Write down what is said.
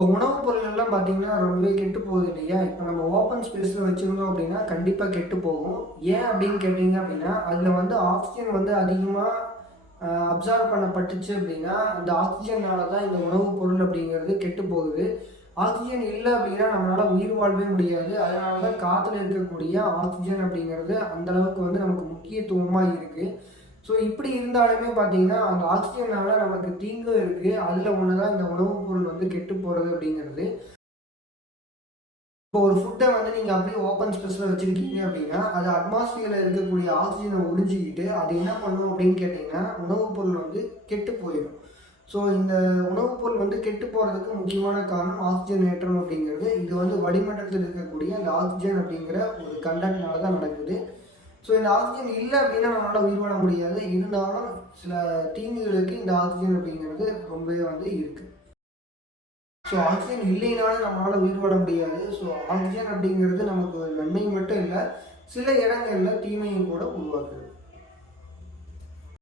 உணவுப் பொருளெல்லாம் பார்த்தீங்கன்னா, ரொம்பவே கெட்டு போகுது இல்லையா? இப்ப நம்ம ஓப்பன் ஸ்பேஸ்ல வச்சிருந்தோம் அப்படின்னா, கண்டிப்பா கெட்டு போகும். ஏன் அப்படின்னு கேட்டீங்க அப்படின்னா, அதில வந்து ஆக்ஸிஜன் வந்து அதிகமா அப்சார்ப் பண்ணப்பட்டுச்சு அப்படின்னா, அந்த ஆக்ஸிஜனால தான் இந்த உணவுப் பொருள் அப்படிங்கிறது கெட்டு போகுது. ஆக்ஸிஜன் இல்ல அப்படின்னா, நம்மளால உயிர் வாழவே முடியாது. அதனால தான் காத்துல இருக்கக்கூடிய ஆக்ஸிஜன் அப்படிங்கிறது அந்த அளவுக்கு வந்து நமக்கு முக்கியத்துவமா இருக்கு. ஸோ இப்படி இருந்தாலுமே பார்த்தீங்கன்னா, அந்த ஆக்ஸிஜனால நமக்கு தீங்கும் இருக்கு. அதில ஒண்ணு தான் இந்த உணவுப் பொருள் வந்து கெட்டு போறது அப்படிங்கிறது. இப்போ ஒரு ஃபுட்ட வந்து நீங்க அப்படியே ஓப்பன் ஸ்பேஸ்ல வச்சிருக்கீங்க அப்படின்னா, அது அட்மாஸ்பியர்ல இருக்கக்கூடிய ஆக்ஸிஜன உறிஞ்சிக்கிட்டு, அது என்ன பண்ணும் அப்படின்னு கேட்டீங்கன்னா, உணவுப் பொருள் வந்து கெட்டு போயிரும். ஸோ இந்த உணவுப் பொருள் வந்து கெட்டு போறதுக்கு முக்கியமான காரணம் ஆக்ஸிஜன் ஏற்றம் அப்படிங்கிறது. இது வந்து வளிமண்டலத்தில இருக்கக்கூடிய அந்த ஆக்ஸிஜன் அப்படிங்கிற ஒரு கன்டென்ட்னால தான் நடக்குது. ஸோ இந்த ஆக்ஸிஜன் இல்ல அப்படின்னா நம்மளால உயிர் வாழ முடியாது. இருந்தாலும் சில தீங்குகளுக்கு இந்த ஆக்ஸிஜன் அப்படிங்கிறது ரொம்பவே வந்து இருக்கு. ஸோ ஆக்ஸிஜன் இல்லைனாலும் நம்மளால உயிர் வாழ முடியாது. ஸோ ஆக்ஸிஜன் அப்படிங்கிறது நமக்கு நன்மை மட்டும் இல்ல, சில இடங்கள்ல தீமையும் கூட உருவாக்குது.